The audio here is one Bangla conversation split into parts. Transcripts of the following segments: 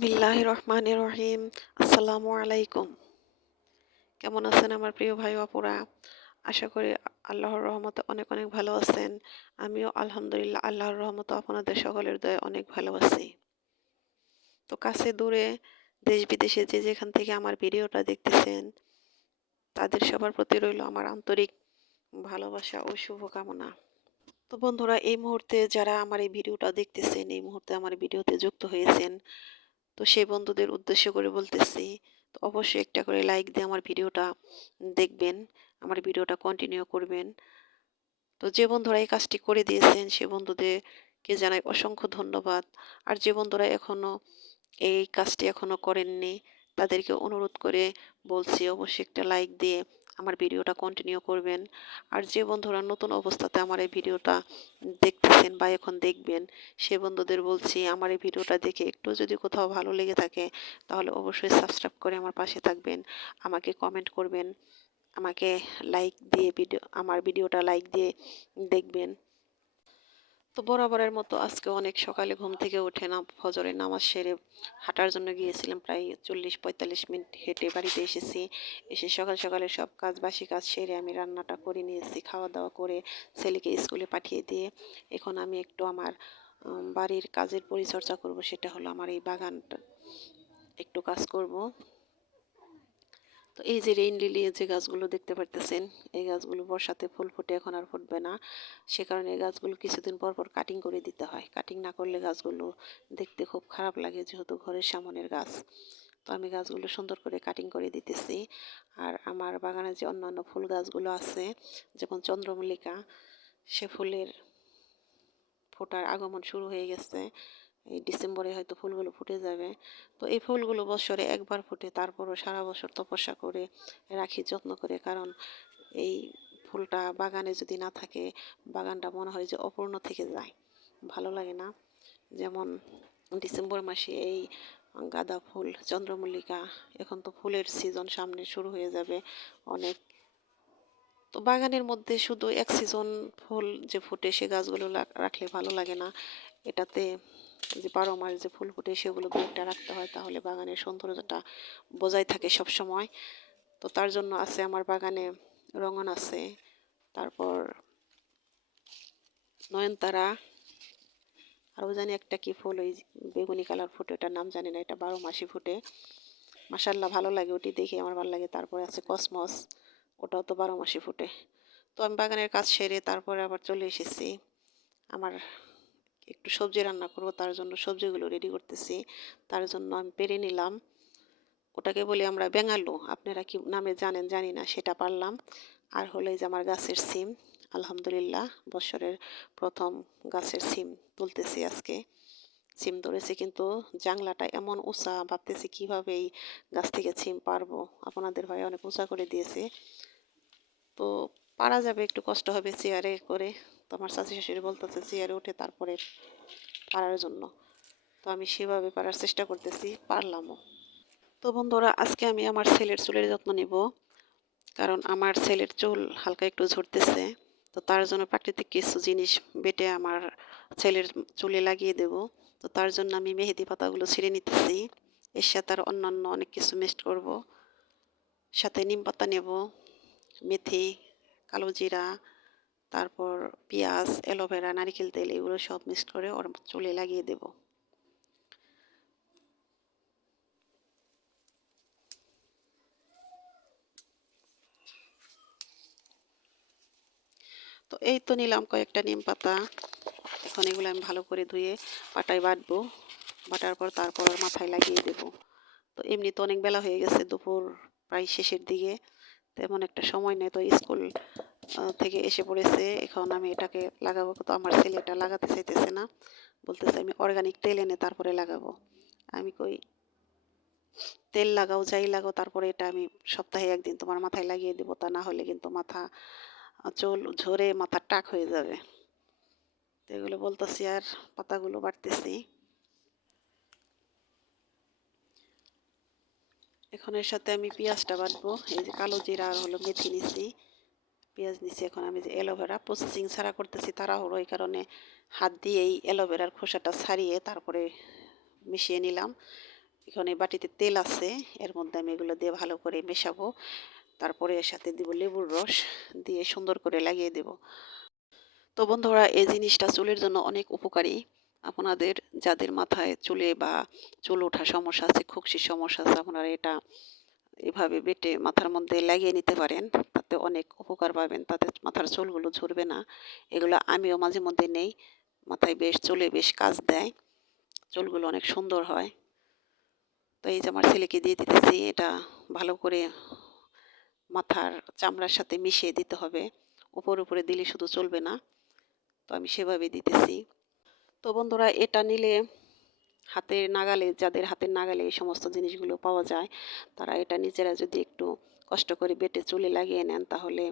বিসমিল্লাহির রহমানির রহিম। আসসালামু আলাইকুম। কেমন আছেন আমার প্রিয় ভাই ও আপুরা? আশা করি আল্লাহর রহমতে অনেক অনেক ভালো আছেন। আমিও আলহামদুলিল্লাহ আল্লাহর রহমতে আপনাদের সকলের দয়ায় অনেক ভালো আছি। তো কাছে দূরে দেশ বিদেশে যে যেখান থেকে আমার ভিডিওটা দেখতেছেন তাদের সবার প্রতি রইল আমার আন্তরিক ভালোবাসা ও শুভকামনা। তো বন্ধুরা, এই মুহূর্তে যারা আমার এই ভিডিওটা দেখতেছেন, এই মুহূর্তে আমার ভিডিওতে যুক্ত হয়েছেন, তো সেই বন্ধুদের উদ্দেশ্য করে বলতেছি, তো অবশ্যই একটা করে লাইক দিয়ে আমার ভিডিওটা দেখবেন, আমার ভিডিওটা কন্টিনিউ করবেন। তো যে বন্ধুরা এই কাজটি করে দিয়েছেন সে বন্ধুদেরকে জানাই অসংখ্য ধন্যবাদ। আর যে বন্ধুরা এই কাজটি এখনো করেননি তাদেরকে অনুরোধ করে বলছি অবশ্যই একটা লাইক দিয়ে আমার ভিডিওটা কন্টিনিউ করবেন। আর যে বন্ধুরা নতুন অবস্থাতে আমার এই ভিডিওটা দেখতেছেন বা এখন দেখবেন সে বন্ধুদের বলছি আমার এই ভিডিওটা দেখে একটু যদি কোথাও ভালো লেগে থাকে তাহলে অবশ্যই সাবস্ক্রাইব করে আমার পাশে থাকবেন, আমাকে কমেন্ট করবেন, আমাকে লাইক দিয়ে আমার ভিডিওটা লাইক দিয়ে দেখবেন। তো বরাবরের মতো আজকে অনেক সকালে ঘুম থেকে উঠে ফজরের নামাজ সেরে হাঁটার জন্য গিয়েছিলাম। প্রায় 40-45 মিনিট হেঁটে বাড়িতে এসেছি। এসে সকাল সকালে সব কাজ বাসি কাজ সেরে আমি রান্নাটা করে নিয়েছি, খাওয়া দাওয়া করে ছেলেকে স্কুলে পাঠিয়ে দিয়ে এখন আমি একটু আমার বাড়ির কাজের পরিচর্যা করব। সেটা হলো আমার এই বাগানটা একটু কাজ করব। তো এই যে রেইন লিলি যে গাছগুলো দেখতে পারতেছেন, এই গাছগুলো বর্ষাতে ফুল ফুটে এখন আর ফুটবে না। সে কারণে এই গাছগুলো কিছুদিন পর পর কাটিং করে দিতে হয়। কাটিং না করলে গাছগুলো দেখতে খুব খারাপ লাগে, যেহেতু ঘরের সামনের গাছ। তো আমি গাছগুলো সুন্দর করে কাটিং করে দিতেছি। আর আমার বাগানে যে অন্যান্য ফুল গাছগুলো আছে, যেমন চন্দ্রমল্লিকা, সে ফুলের ফোটার আগমন শুরু হয়ে গেছে। এই ডিসেম্বরে হয়তো ফুলগুলো ফুটে যাবে। তো এই ফুলগুলো বছরে একবার ফুটে, তারপরও সারা বছর তপস্যা করে রাখি, যত্ন করে। কারণ এই ফুলটা বাগানে যদি না থাকে বাগানটা মনে হয় যে অপূর্ণ থেকে যায়, ভালো লাগে না। যেমন ডিসেম্বর মাসে এই গাঁদা ফুল, চন্দ্রমল্লিকা, এখন তো ফুলের সিজন সামনে শুরু হয়ে যাবে অনেক। তো বাগানের মধ্যে শুধু এক সিজন ফুল যে ফুটে সে গাছগুলো রাখলে ভালো লাগে না। এটাতে যে 12 মাস যে ফুল ফুটে সেগুলো দু একটা রাখতে হয়, তাহলে বাগানের সৌন্দর্যটা বজায় থাকে সব সময়। তো তার জন্য আছে আমার বাগানে রঙন আছে, তারপর নয়নতারা, আরও জানি একটা কি ফুল, ওই বেগুনি কালার ফুটে, ওটার নাম জানি না, এটা 12 মাসই ফুটে। মাসাল্লাহ ভালো লাগে, ওটি দেখে আমার ভালো লাগে। তারপরে আছে কসমস, ওটাও তো 12 মাসই ফুটে। তো আমি বাগানের কাজ সেরে তারপরে আবার চলে এসেছি আমার একটু সবজি রান্না করব, তার জন্য সবজিগুলো রেডি করতেছি। তার জন্য আমি পেরে নিলাম, ওটাকে বলি আমরা বেঙ্গালু, আপনারা কি নামে জানেন জানি না, সেটা পারলাম। আর হলো এই যে আমার গাছের সিম, আলহামদুলিল্লাহ বছরের প্রথম গাছের সিম তুলতেছি আজকে। সিম ধরেছে কিন্তু জাংলাটা এমন উঁচা, ভাবতেছি কিভাবে এই গাছ থেকে সিম পারবো। আপনাদের ভাই অনেক উঁচা করে দিয়েছে, তো পারা যাবে, একটু কষ্ট হবে চেয়ারে করে। তো আমার শাশুড়ি শাশুড়ি বলতেছে চেয়ারে উঠে তারপরে পারার জন্য। তো আমি সেভাবে পারার চেষ্টা করতেছি, পারলামও। তো বন্ধুরা, আজকে আমি আমার ছেলের চুলের যত্ন নিব, কারণ আমার ছেলের চুল হালকা একটু ঝরতেছে। তো তার জন্য প্রাকৃতিক কিছু জিনিস বেটে আমার ছেলের চুলে লাগিয়ে দেব। তো তার জন্য আমি মেহেদি পাতাগুলো ছিঁড়ে নিতেছি, এর সাথে আর অন্যান্য অনেক কিছু মিক্সড করব। সাথে নিম পাতা নেব, মেথি, কালো জিরা, তারপর পেঁয়াজ, অ্যালোভেরা, নারকেল তেল, এগুলো সব মিক্সড করে ওর চুলে লাগিয়ে দেব। তো এই তো নিলাম কয়েকটা নিম পাতা। এখন এগুলো আমি ভালো করে ধুয়ে পাটায় বাটবো, বাটার পর তারপর মাথায় লাগিয়ে দেব। তো এমনি তো অনেক বেলা হয়ে গেছে, দুপুর প্রায় শেষের দিকে, তেমন একটা সময় নেই। তো স্কুল থেকে এসে পড়েছে, এখন আমি এটাকে লাগাবো। তো আমার ছেলে এটা লাগাতে চাইতেছে না, বলতেছে আমি অর্গানিক তেল এনে তারপরে লাগাবো। আমি কই, তেল লাগাও যাই লাগাও, তারপরে এটা আমি সপ্তাহে একদিন তোমার মাথায় লাগিয়ে দেবো, তা না হলে কিন্তু মাথা চুল ঝরে মাথা টাক হয়ে যাবে। তো এগুলো বলতেছি আর পাতাগুলো বাটতেছি। এখন এর সাথে আমি পেঁয়াজটা বাটবো। এই যে কালো জিরা আর হলো মেথি নিছি, পেঁয়াজ নিছি। এখন আমি যে অ্যালোভেরা প্রসেসিং ছাড়া করতেছি তাড়াহুড়ো, এই কারণে হাত দিয়ে এই অ্যালোভেরার খোসাটা ছাড়িয়ে তারপরে মিশিয়ে নিলাম। এখানে বাটিতে তেল আছে, এর মধ্যে আমি এগুলো দিয়ে ভালো করে মেশাবো। তারপরে এর সাথে দিব লেবুর রস, দিয়ে সুন্দর করে লাগিয়ে দেব। তো বন্ধুরা, এই জিনিসটা চুলের জন্য অনেক উপকারী। আপনাদের যাদের মাথায় চুলে বা চুল ওঠার সমস্যা আছে, খুকশির সমস্যা আছে, আপনারা এটা এভাবে বেটে মাথার মধ্যে লাগিয়ে নিতে পারেন। তাতে অনেক উপকার পাবেন, তাতে মাথার চুলগুলো ঝরবে না। এগুলো আমিও মাঝে মধ্যে নেই, মাথায় বেশ চুলে বেশ কাজ দেয়, চুলগুলো অনেক সুন্দর হয়। তো এই যে আমার ছেলেকে দিয়ে দিতেছি, এটা ভালো করে মাথার চামড়ার সাথে মিশিয়ে দিতে হবে। উপরে উপরে দিলে শুধু চলবে না, তো আমি সেভাবে দিতেছি। তো বন্ধুরা, এটা নিলে হাতের নাগালে, যাদের হাতের নাগালে এই সমস্ত জিনিসগুলো পাওয়া যায়, তারা এটা নিজেরা যদি একটু কষ্ট করে বেটে চুলে লাগিয়ে নেন, তাহলে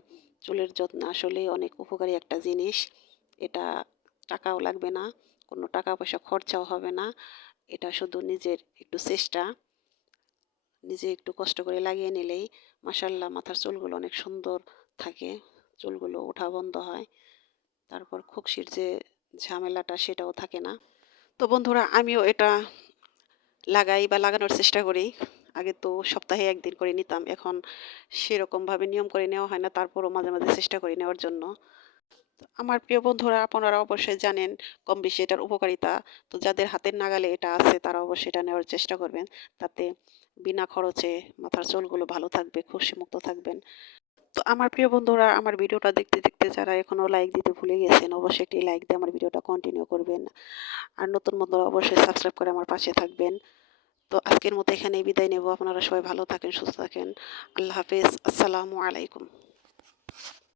চুলের যত্ন আসলে অনেক উপকারী একটা জিনিস। এটা টাকাও লাগবে না, কোনো টাকা পয়সা খরচাও হবে না। এটা শুধু নিজের একটু চেষ্টা, নিজে একটু কষ্ট করে লাগিয়ে নিলেই মাশাআল্লাহ মাথার চুলগুলো অনেক সুন্দর থাকে, চুলগুলো ওঠা বন্ধ হয়। তারপর খুকশির যে ঝামেলাটা সেটাও থাকে না। তো বন্ধুরা, আমিও এটা লাগাই বা লাগানোর চেষ্টা করি। আগে তো সপ্তাহে ১ দিন করে নিতাম। এখন সেরকমভাবে নিয়ম করে নেওয়া হয় না। তারপরও মাঝে, মাঝে চেষ্টা করি নেওয়ার জন্য। তো আমার প্রিয় বন্ধুরা, আপনারা অবশ্যই জানেন কম বেশি এটার উপকারিতা। তো যাদের হাতের নাগালে এটা আছে, তারা অবশ্যই এটা নেওয়ার চেষ্টা করবেন। তাতে বিনা খরচে মাথার চুলগুলো ভালো থাকবে, খুশকিমুক্ত থাকবেন। তো আমার প্রিয় বন্ধুরা, আমার ভিডিওটা দেখতে, দেখতে যারা এখনও লাইক দিতে ভুলে গেছেন, অবশ্যই একটি লাইক দিয়ে আমার ভিডিওটা কন্টিনিউ করবেন। আর নতুন বন্ধুরা অবশ্যই সাবস্ক্রাইব করে আমার পাশে থাকবেন। তো আজকের মতো এখানেই বিদায় নেব। আপনারা সবাই ভালো থাকেন, সুস্থ থাকেন। আল্লাহ হাফেজ। আসসালামু আলাইকুম।